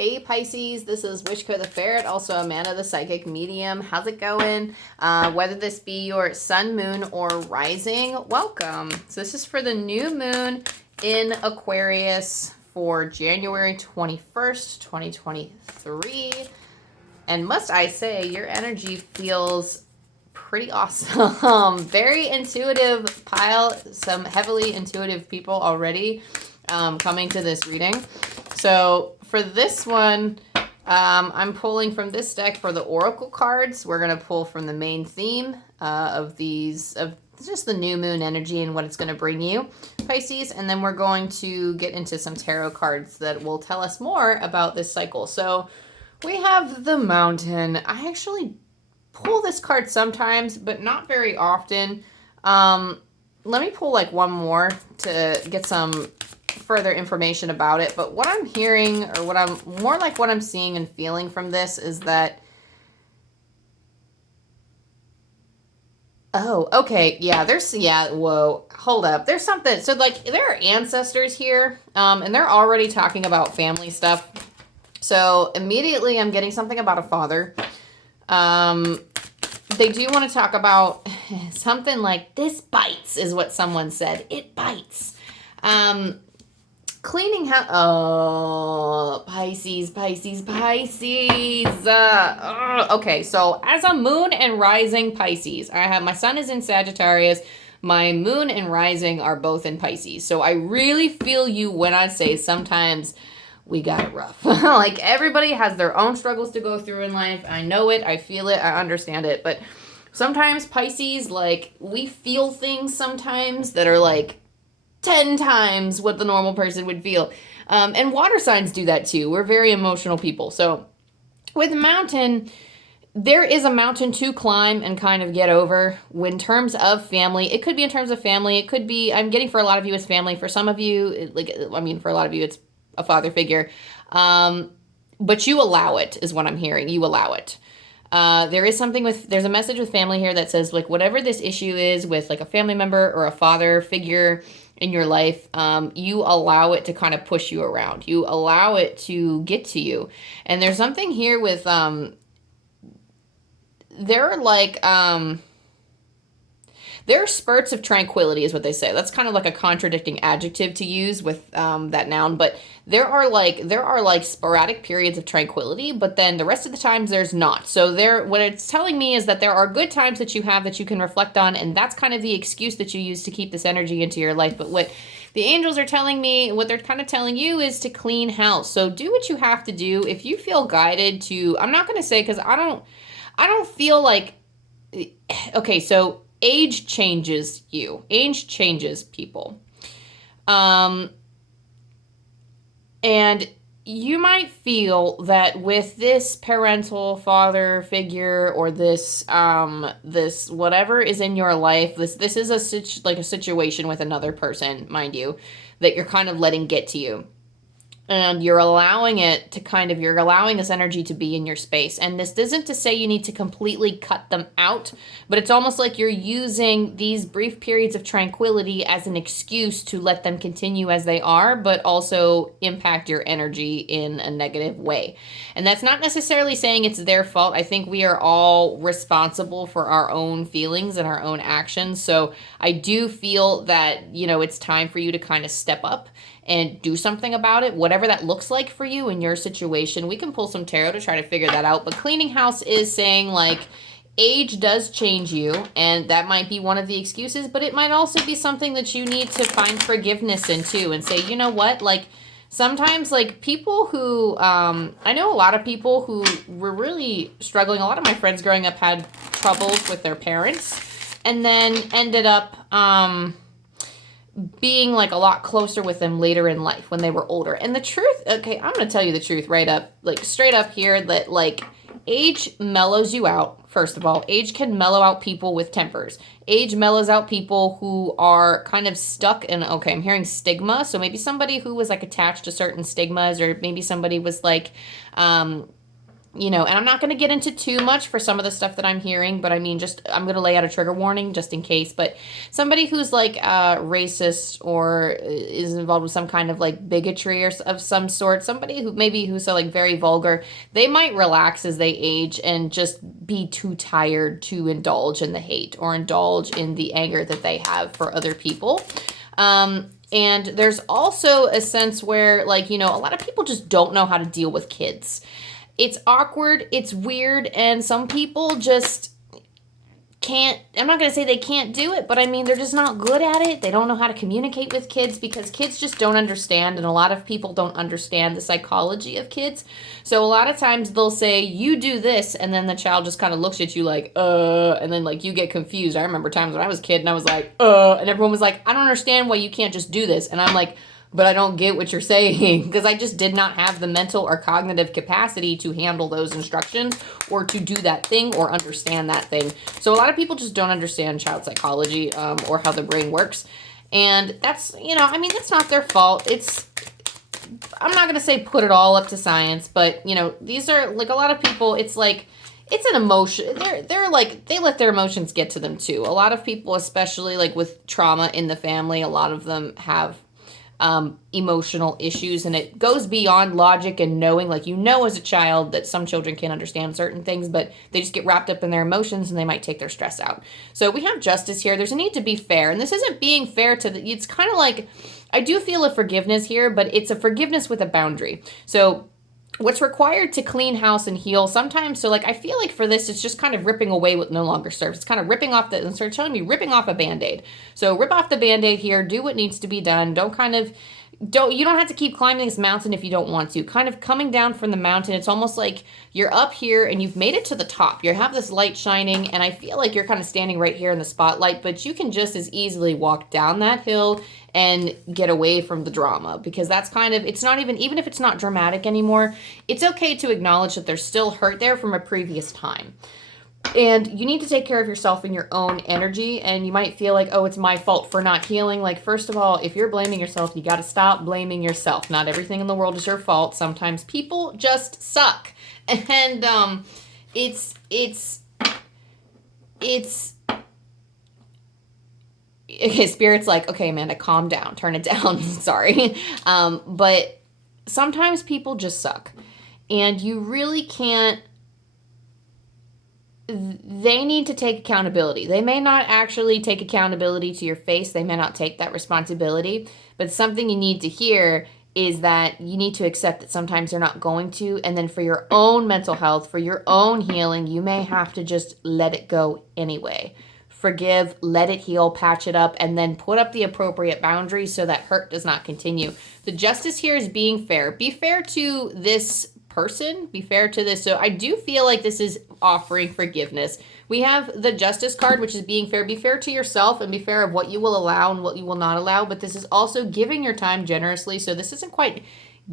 Hey Pisces, this is wishkotheferret, also Amanda the Psychic Medium. How's it going? Whether this be your sun, moon, or rising, welcome. So this is for the new moon in Aquarius for January 21st, 2023. And must I say, your energy feels pretty awesome. Very intuitive pile, some heavily intuitive people already coming to this reading. So for this one, I'm pulling from this deck for the oracle cards. We're going to pull from the main theme of just the new moon energy and what it's going to bring you, Pisces. And then we're going to get into some tarot cards that will tell us more about this cycle. So we have the Mountain. I actually pull this card sometimes, but not very often. Let me pull like one more to get some further information about it. But what I'm hearing, or what I'm seeing and feeling from this is that, oh, okay, whoa, hold up. There's something, so like there are ancestors here, and they're already talking about family stuff. So immediately I'm getting something about a father. They do want to talk about something like, this bites, is what someone said. It bites. Cleaning house. Oh, Pisces. Okay, so as a moon and rising Pisces, I have my sun is in Sagittarius. My moon and rising are both in Pisces. So I really feel you when I say sometimes we got it rough. Like everybody has their own struggles to go through in life. I know it. I feel it. I understand it. But sometimes Pisces, like we feel things sometimes that are like 10 times what the normal person would feel. And water signs do that too. We're very emotional people. So with Mountain, there is a mountain to climb and kind of get over. In terms of family, it could be in terms of family. It could be, I'm getting for a lot of you it's family. For some of you, for a lot of you, it's a father figure. But you allow it, is what I'm hearing. You allow it. There's a message with family here that says, like, whatever this issue is with like a family member or a father figure in your life, you allow it to kind of push you around. You allow it to get to you. And there's something here with, there are spurts of tranquility is what they say. That's kind of like a contradicting adjective to use with that noun, but there are like sporadic periods of tranquility, but then the rest of the times there's not. So what it's telling me is that there are good times that you have that you can reflect on, and that's kind of the excuse that you use to keep this energy into your life. But what the angels are telling me, what they're kind of telling you is to clean house. So do what you have to do. If you feel guided to, I'm not going to say, because I don't feel like, okay, so age changes you. Age changes people. And you might feel that with this parental father figure or this whatever is in your life, this is a situation with another person, mind you, that you're kind of letting get to you. And you're allowing you're allowing this energy to be in your space. And this isn't to say you need to completely cut them out, but it's almost like you're using these brief periods of tranquility as an excuse to let them continue as they are, but also impact your energy in a negative way. And that's not necessarily saying it's their fault. I think we are all responsible for our own feelings and our own actions. So I do feel that, it's time for you to kind of step up and do something about it, whatever that looks like for you in your situation. We can pull some tarot to try to figure that out. But cleaning house is saying, like, age does change you, and that might be one of the excuses, but it might also be something that you need to find forgiveness in too, and say, you know what, like, sometimes, like, people who, I know a lot of people who were really struggling. A lot of my friends growing up had troubles with their parents, and then ended up, being like a lot closer with them later in life when they were older. And the truth, okay, I'm going to tell you the truth straight up here, that like age mellows you out. First of all, age can mellow out people with tempers. Age mellows out people who are kind of stuck in, okay, I'm hearing stigma. So maybe somebody who was like attached to certain stigmas, or maybe somebody was like, And I'm not going to get into too much for some of the stuff that I'm hearing, but I mean, I'm going to lay out a trigger warning just in case. But somebody who's like racist or is involved with some kind of like bigotry or of some sort, somebody who's so like very vulgar, they might relax as they age and just be too tired to indulge in the hate or indulge in the anger that they have for other people. And there's also a sense where, like, a lot of people just don't know how to deal with kids. It's awkward, it's weird, and some people just can't. I'm not going to say they can't do it, but I mean, they're just not good at it. They don't know how to communicate with kids because kids just don't understand, and a lot of people don't understand the psychology of kids. So a lot of times they'll say, you do this, and then the child just kind of looks at you like, and then like you get confused. I remember times when I was a kid and I was like, and everyone was like, I don't understand why you can't just do this. And I'm like, but I don't get what you're saying, because I just did not have the mental or cognitive capacity to handle those instructions or to do that thing or understand that thing. So a lot of people just don't understand child psychology or how the brain works. And that's, that's not their fault. I'm not going to say put it all up to science, but, these are like a lot of people, it's like, it's an emotion. They're like, they let their emotions get to them too. A lot of people, especially like with trauma in the family, a lot of them have emotional issues, and it goes beyond logic and knowing. Like, as a child that some children can understand certain things, but they just get wrapped up in their emotions and they might take their stress out. So we have justice here. There's a need to be fair, and this isn't being fair it's kind of like, I do feel a forgiveness here, but it's a forgiveness with a boundary. So what's required to clean house and heal sometimes. So like, I feel like for this, it's just kind of ripping away what no longer serves. It's kind of ripping off instead of telling me ripping off a Band-Aid. So rip off the Band-Aid here, do what needs to be done. You don't have to keep climbing this mountain if you don't want to. Kind of coming down from the mountain, it's almost like you're up here and you've made it to the top. You have this light shining, and I feel like you're kind of standing right here in the spotlight, but you can just as easily walk down that hill and get away from the drama, because that's kind of, it's not even if it's not dramatic anymore, it's okay to acknowledge that there's still hurt there from a previous time. And you need to take care of yourself and your own energy. And you might feel like, oh, it's my fault for not healing. Like, first of all, if you're blaming yourself, you got to stop blaming yourself. Not everything in the world is your fault. Sometimes people just suck. And it's okay, Spirit's like, okay, Amanda, calm down, turn it down. Sorry. But sometimes people just suck. And you really can't. They need to take accountability. They may not actually take accountability to your face. They may not take that responsibility. But something you need to hear is that you need to accept that sometimes they're not going to. And then for your own mental health, for your own healing, you may have to just let it go anyway. Forgive, let it heal, patch it up, and then put up the appropriate boundaries so that hurt does not continue. The justice here is being fair. Be fair to this person, be fair to this. So I do feel like this is offering forgiveness. We have the justice card, which is being fair. Be fair to yourself and be fair of what you will allow and what you will not allow. But this is also giving your time generously. So this isn't quite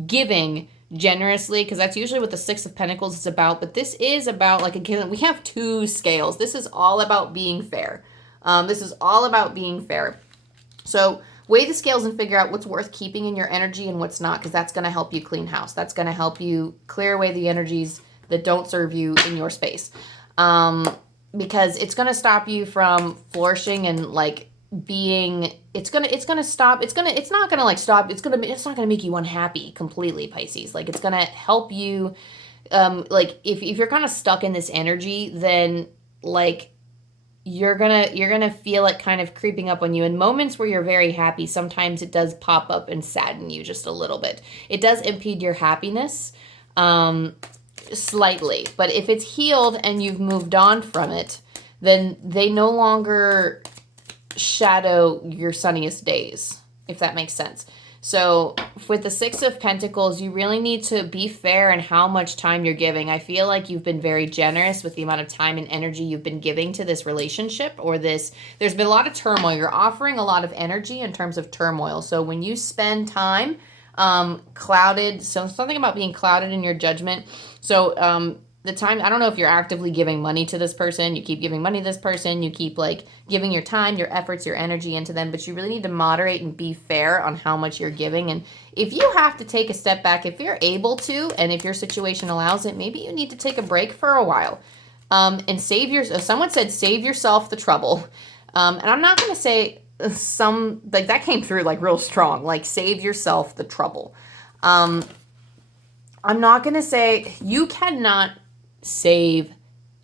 giving generously, because that's usually what the Six of Pentacles is about. But this is about, like, again, we have two scales. This is all about being fair. This is all about being fair. So weigh the scales and figure out what's worth keeping in your energy and what's not, because that's going to help you clean house. That's going to help you clear away the energies that don't serve you in your space. Because it's going to stop you from flourishing and like being, it's not going to make you unhappy completely, Pisces. Like, it's going to help you, like if you're kind of stuck in this energy, then like, you're gonna feel it kind of creeping up on you. In moments where you're very happy, sometimes it does pop up and sadden you just a little bit. It does impede your happiness slightly. But if it's healed and you've moved on from it, then they no longer shadow your sunniest days, if that makes sense. So with the Six of Pentacles, you really need to be fair in how much time you're giving. I feel like you've been very generous with the amount of time and energy you've been giving to this relationship or this. There's been a lot of turmoil. You're offering a lot of energy in terms of turmoil. So when you spend time clouded, so something about being clouded in your judgment. So the time, I don't know if you're actively giving money to this person, you keep giving money to this person, you keep like giving your time, your efforts, your energy into them, but you really need to moderate and be fair on how much you're giving. And if you have to take a step back, if you're able to, and if your situation allows it, maybe you need to take a break for a while. And someone said, save yourself the trouble. And I'm not going to say like that came through like real strong, like save yourself the trouble. I'm not going to say you cannot save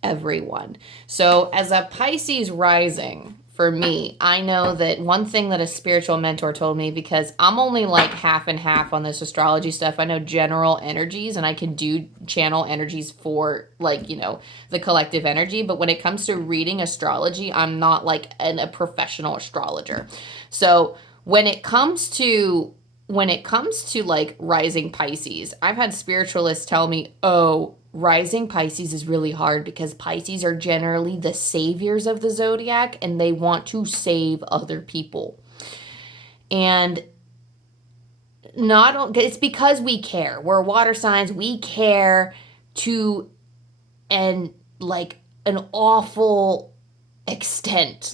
everyone. So as a Pisces rising, for me, I know that one thing that a spiritual mentor told me, because I'm only like half and half on this astrology stuff. I know general energies and I can do channel energies for like, you know, the collective energy. But when it comes to reading astrology, I'm not like a professional astrologer. So when it comes to like rising Pisces, I've had spiritualists tell me, oh, rising Pisces is really hard because Pisces are generally the saviors of the zodiac and they want to save other people. And it's because we care. We're water signs. We care to an awful extent.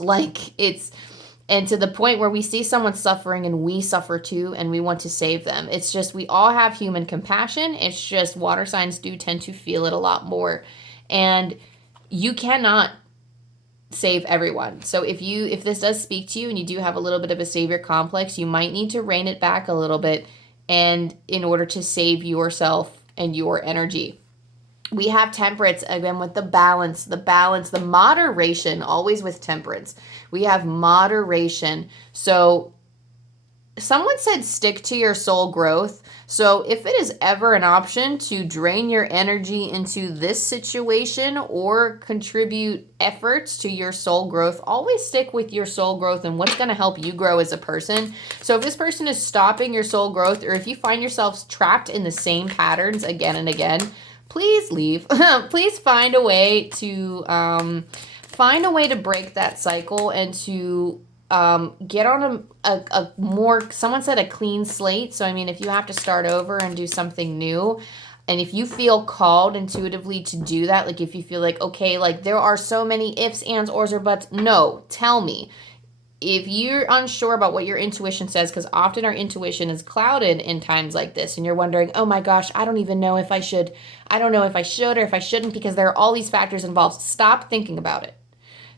And to the point where we see someone suffering and we suffer too, and we want to save them. It's just, we all have human compassion. It's just water signs do tend to feel it a lot more. And you cannot save everyone. So if this does speak to you and you do have a little bit of a savior complex, you might need to rein it back a little bit, and in order to save yourself and your energy. We have temperance, again, with the balance, the moderation, always with temperance. We have moderation. So someone said stick to your soul growth. So if it is ever an option to drain your energy into this situation or contribute efforts to your soul growth, always stick with your soul growth and what's going to help you grow as a person. So if this person is stopping your soul growth, or if you find yourselves trapped in the same patterns again and again, please leave. Please find a way to break that cycle and to get on a more, someone said a clean slate. So, I mean, if you have to start over and do something new, and if you feel called intuitively to do that, like if you feel like, okay, like there are so many ifs, ands, ors, or buts, no, tell me. If you're unsure about what your intuition says, because often our intuition is clouded in times like this, and you're wondering, oh my gosh, I don't even know if I should. I don't know if I should or if I shouldn't, because there are all these factors involved. Stop thinking about it.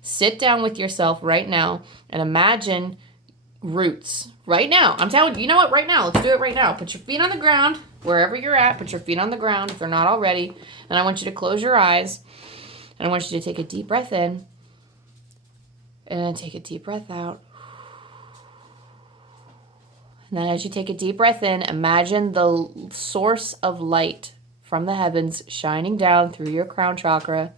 Sit down with yourself right now and imagine roots. Right now. I'm telling you, you know what? Right now. Let's do it right now. Put your feet on the ground, wherever you're at. Put your feet on the ground if they're not already. And I want you to close your eyes. And I want you to take a deep breath in. And take a deep breath out. And then as you take a deep breath in, imagine the source of light from the heavens shining down through your crown chakra.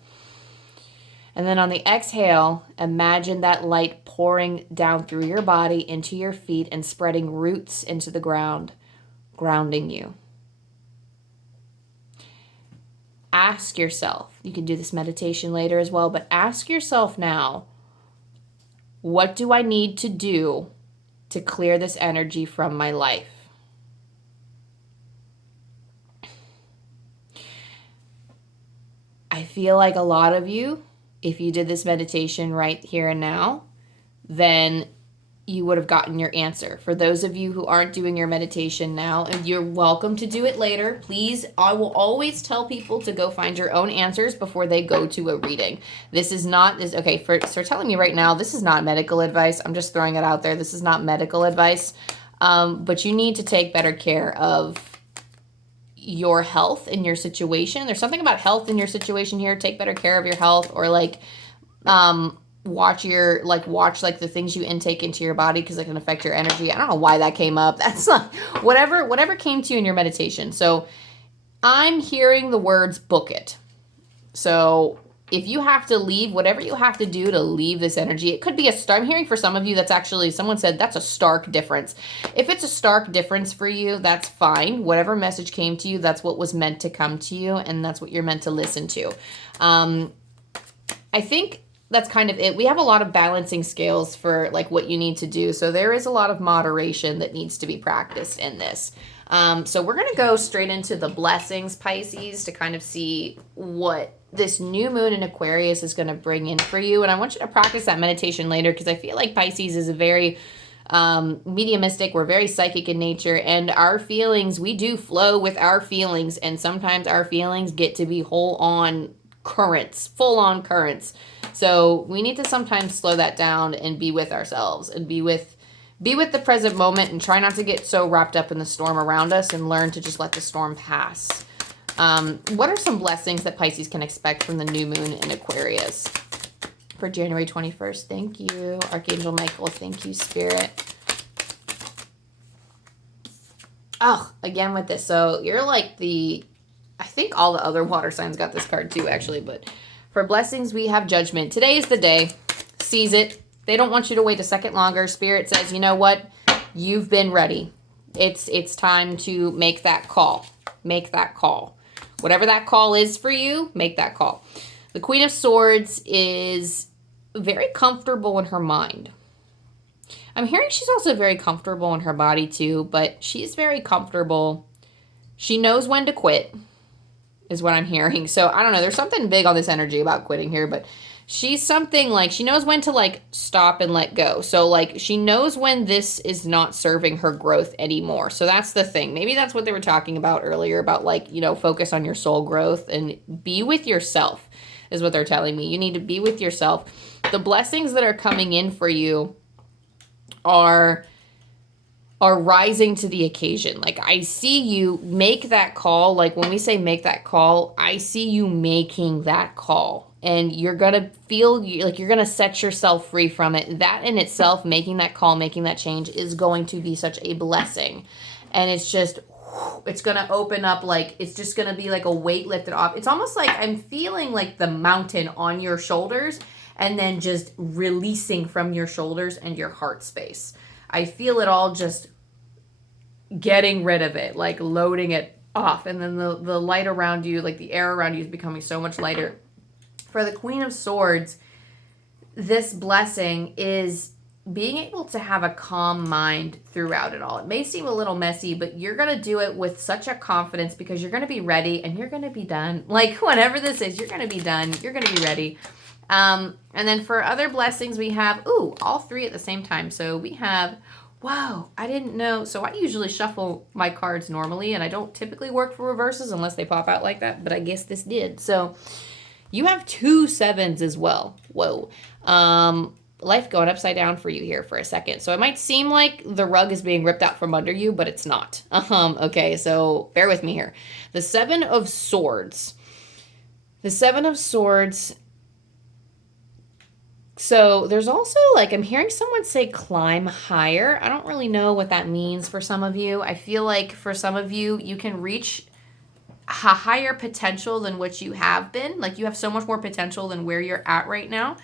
And then on the exhale, imagine that light pouring down through your body into your feet and spreading roots into the ground, grounding you. Ask yourself, you can do this meditation later as well, but ask yourself now, what do I need to do to clear this energy from my life? I feel like a lot of you, if you did this meditation right here and now, then you would have gotten your answer. For those of you who aren't doing your meditation now, and you're welcome to do it later, please, I will always tell people to go find your own answers before they go to a reading. This is not, okay, for telling me right now, this is not medical advice. I'm just throwing it out there. This is not medical advice, but you need to take better care of your health in your situation. There's something about health in your situation here. Take better care of your health, or watch the things you intake into your body, because it can affect your energy. I don't know why that came up. That's not whatever came to you in your meditation. So I'm hearing the words book it. So if you have to leave, whatever you have to do to leave this energy, it could be I'm hearing for some of you, that's actually, someone said that's a stark difference. If it's a stark difference for you, that's fine. Whatever message came to you, that's what was meant to come to you, and that's what you're meant to listen to. I think that's kind of it. We have a lot of balancing scales for like what you need to do. So there is a lot of moderation that needs to be practiced in this. So we're going to go straight into the blessings, Pisces, to kind of see what this new moon in Aquarius is going to bring in for you. And I want you to practice that meditation later, because I feel like Pisces is a very mediumistic. We're very psychic in nature, and our feelings, we do flow with our feelings, and sometimes our feelings get to be full on currents. So we need to sometimes slow that down and be with ourselves and be with the present moment, and try not to get so wrapped up in the storm around us, and learn to just let the storm pass. What are some blessings that Pisces can expect from the new moon in Aquarius for January 21st? Thank you, Archangel Michael. Thank you, Spirit. Oh, again with this. So you're like I think all the other water signs got this card too, actually. But for blessings, we have Judgment. Today is the day. Seize it. They don't want you to wait a second longer. Spirit says, you know what? You've been ready. It's time to make that call. Make that call. Whatever that call is for you, make that call. The Queen of Swords is very comfortable in her mind. I'm hearing she's also very comfortable in her body too, but she's very comfortable. She knows when to quit, is what I'm hearing. So I don't know. There's something big on this energy about quitting here, but she's something like, she knows when to like stop and let go. So like she knows when this is not serving her growth anymore. So that's the thing. Maybe that's what they were talking about earlier, about like, you know, focus on your soul growth and be with yourself is what they're telling me. You need to be with yourself. The blessings that are coming in for you are rising to the occasion. Like I see you make that call. Like when we say make that call, I see you making that call. And you're going to feel like you're going to set yourself free from it. That in itself, making that call, making that change is going to be such a blessing. And it's just, it's going to open up, like, it's just going to be like a weight lifted off. It's almost like I'm feeling like the mountain on your shoulders and then just releasing from your shoulders and your heart space. I feel it all just getting rid of it, like loading it off. And then the light around you, like the air around you is becoming so much lighter. For the Queen of Swords, this blessing is being able to have a calm mind throughout it all. It may seem a little messy, but you're going to do it with such a confidence because you're going to be ready and you're going to be done. Like whatever this is, you're going to be done. You're going to be ready. And then for other blessings, we have, all three at the same time. So we have, wow, I didn't know. So I usually shuffle my cards normally, and I don't typically work for reverses unless they pop out like that, but I guess this did. So you have 2 7s as well. Whoa. Life going upside down for you here for a second. So it might seem like the rug is being ripped out from under you, but it's not. Okay, so bear with me here. The 7 of Swords. The 7 of Swords. So there's also, like, I'm hearing someone say climb higher. I don't really know what that means for some of you. I feel like for some of you, you can reach a higher potential than what you have been. Like you have so much more potential than where you're at right now.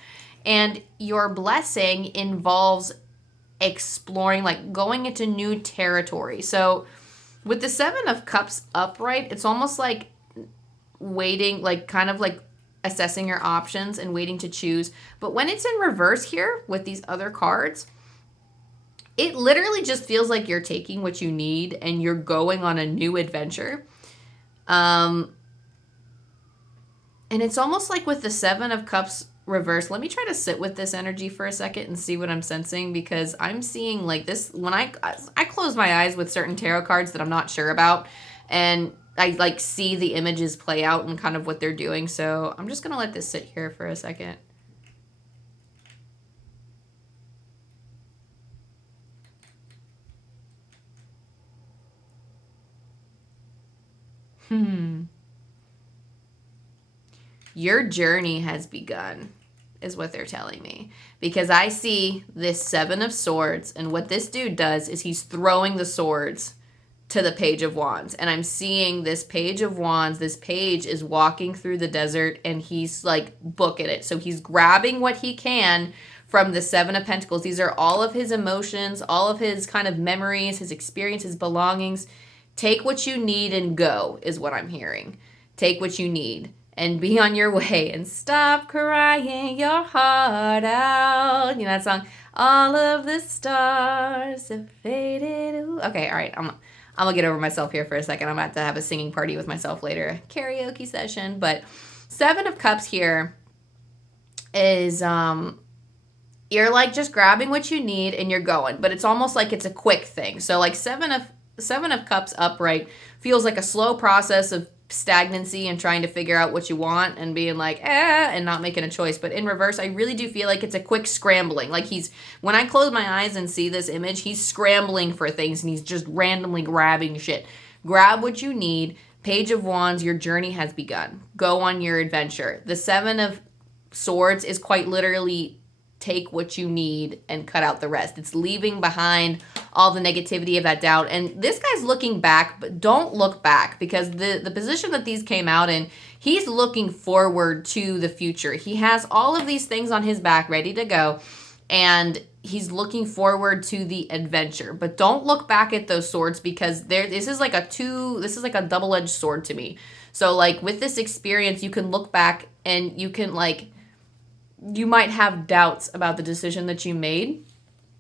And your blessing involves exploring, like going into new territory. So with the 7 of Cups upright, it's almost like waiting, like kind of like assessing your options and waiting to choose. But when it's in reverse here with these other cards, it literally just feels like you're taking what you need and you're going on a new adventure. And it's almost like with the 7 of Cups reverse, let me try to sit with this energy for a second and see what I'm sensing, because I'm seeing like this, when I close my eyes with certain tarot cards that I'm not sure about, and I like see the images play out and kind of what they're doing. So I'm just going to let this sit here for a second. Your journey has begun, is what they're telling me. Because I see this 7 of Swords, and what this dude does is he's throwing the swords to the Page of Wands. And I'm seeing this Page of Wands, this page is walking through the desert, and he's like booking it. So he's grabbing what he can from the 7 of Pentacles. These are all of his emotions, all of his kind of memories, his experiences, belongings. Take what you need and go, is what I'm hearing. Take what you need and be on your way, and stop crying your heart out. You know that song? All of the stars have faded. Okay, all right. I'm gonna get over myself here for a second. I'm gonna have to have a singing party with myself later, karaoke session. But Seven of Cups here is you're like just grabbing what you need and you're going, but it's almost like it's a quick thing. So like Seven of Cups upright feels like a slow process of stagnancy and trying to figure out what you want and being like and not making a choice. But in reverse, I really do feel like it's a quick scrambling. Like when I close my eyes and see this image, he's scrambling for things and he's just randomly grabbing shit. Grab what you need. Page of Wands, your journey has begun. Go on your adventure. The Seven of Swords is quite literally take what you need and cut out the rest. It's leaving behind all the negativity of that doubt. And this guy's looking back, but don't look back, because the position that these came out in, he's looking forward to the future. He has all of these things on his back ready to go, and he's looking forward to the adventure. But don't look back at those swords, because this is like a double-edged sword to me. So like with this experience, you can look back and you can you might have doubts about the decision that you made,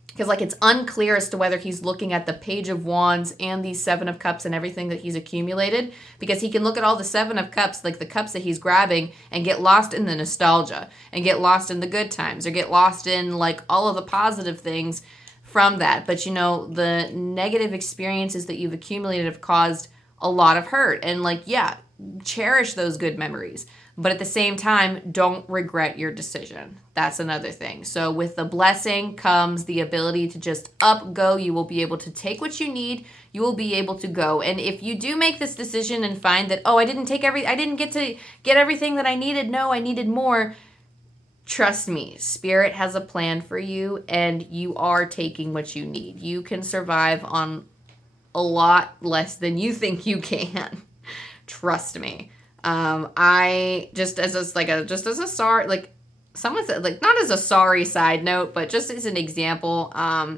because like it's unclear as to whether he's looking at the Page of Wands and the Seven of Cups and everything that he's accumulated, because he can look at all the Seven of Cups, like the cups that he's grabbing, and get lost in the nostalgia and get lost in the good times or get lost in like all of the positive things from that. But the negative experiences that you've accumulated have caused a lot of hurt, and cherish those good memories. But at the same time, don't regret your decision. That's another thing. So with the blessing comes the ability to just go. You will be able to take what you need. You will be able to go. And if you do make this decision and find that, I didn't get to get everything that I needed. No, I needed more. Trust me, Spirit has a plan for you, and you are taking what you need. You can survive on a lot less than you think you can. Trust me. I just as a sorry, like someone said, like not as a sorry side note, but just as an example, I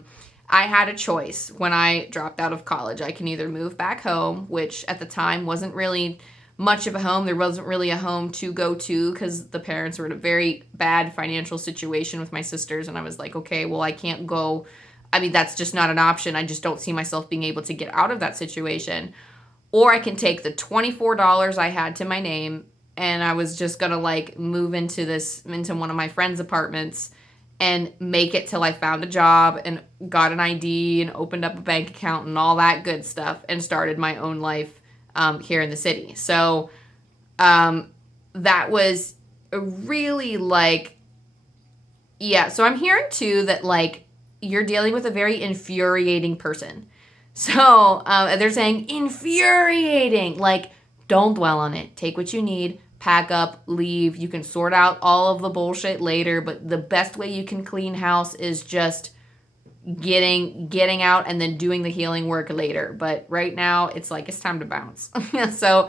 had a choice when I dropped out of college. I can either move back home, which at the time wasn't really much of a home. There wasn't really a home to go to because the parents were in a very bad financial situation with my sisters. And I was like, okay, well, I can't go. I mean, that's just not an option. I just don't see myself being able to get out of that situation. Or I can take the $24 I had to my name, and I was just going to move into one of my friend's apartments and make it till I found a job and got an ID and opened up a bank account and all that good stuff and started my own life here in the city. So that was really so I'm hearing too that you're dealing with a very infuriating person. So they're saying infuriating, don't dwell on it. Take what you need, pack up, leave. You can sort out all of the bullshit later, but the best way you can clean house is just getting out and then doing the healing work later. But right now it's it's time to bounce. So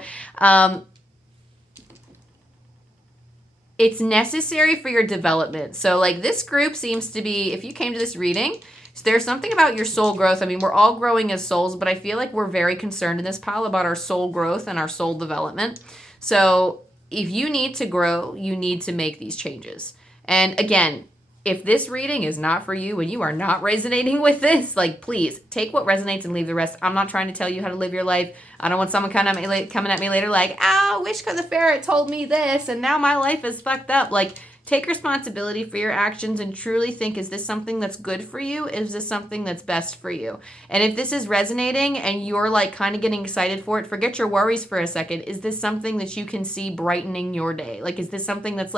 it's necessary for your development. So this group seems to be, if you came to this reading, so there's something about your soul growth. I mean, we're all growing as souls, but I feel like we're very concerned in this pile about our soul growth and our soul development. So if you need to grow, you need to make these changes. And again, if this reading is not for you and you are not resonating with this, please take what resonates and leave the rest. I'm not trying to tell you how to live your life. I don't want someone coming at me later wishkotheferret told me this and now my life is fucked up. Take responsibility for your actions and truly think, is this something that's good for you? Is this something that's best for you? And if this is resonating and you're kind of getting excited for it, forget your worries for a second. Is this something that you can see brightening your day? Is this something that's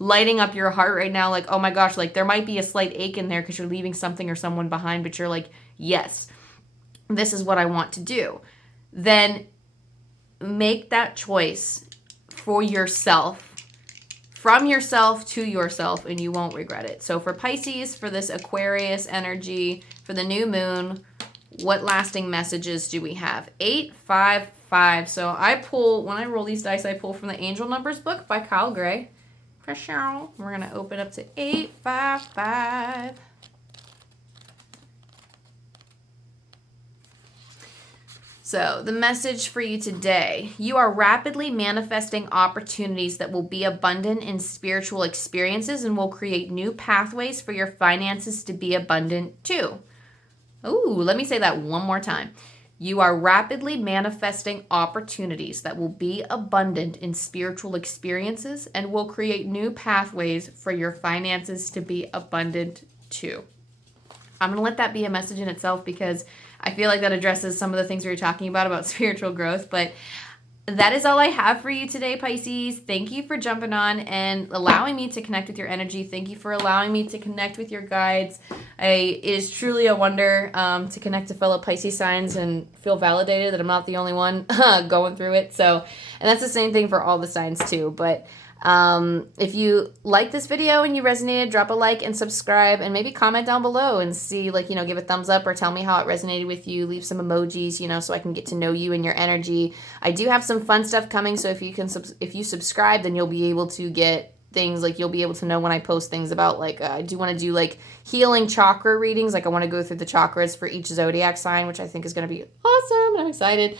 lighting up your heart right now? Oh my gosh, there might be a slight ache in there because you're leaving something or someone behind, but you're yes, this is what I want to do. Then make that choice for yourself. From yourself to yourself, and you won't regret it. So for Pisces, for this Aquarius energy, for the new moon, what lasting messages do we have? 855. So when I roll these dice, I pull from the Angel Numbers book by Kyle Gray. We're going to open up to 855. So the message for you today, you are rapidly manifesting opportunities that will be abundant in spiritual experiences and will create new pathways for your finances to be abundant too. Ooh, let me say that one more time. You are rapidly manifesting opportunities that will be abundant in spiritual experiences and will create new pathways for your finances to be abundant too. I'm going to let that be a message in itself because I feel like that addresses some of the things we were talking about spiritual growth. But that is all I have for you today, Pisces. Thank you for jumping on and allowing me to connect with your energy. Thank you for allowing me to connect with your guides. It is truly a wonder to connect to fellow Pisces signs and feel validated that I'm not the only one going through it. So, and that's the same thing for all the signs too. But if you like this video and you resonated, drop a like and subscribe and maybe comment down below and see, like, give a thumbs up or tell me how it resonated with you. Leave some emojis, so I can get to know you and your energy. I do have some fun stuff coming, so if you subscribe, then you'll be able to get things, like you'll be able to know when I post things about, like, I do want to do like healing chakra readings. Like I want to go through the chakras for each zodiac sign, which I think is going to be awesome, and I'm excited.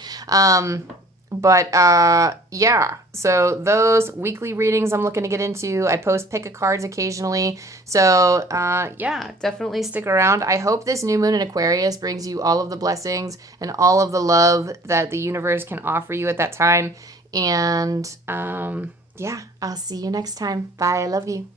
Yeah, so those weekly readings I'm looking to get into. I post pick a cards occasionally. So, yeah, definitely stick around. I hope this new moon in Aquarius brings you all of the blessings and all of the love that the universe can offer you at that time. And, yeah, I'll see you next time. Bye. I love you.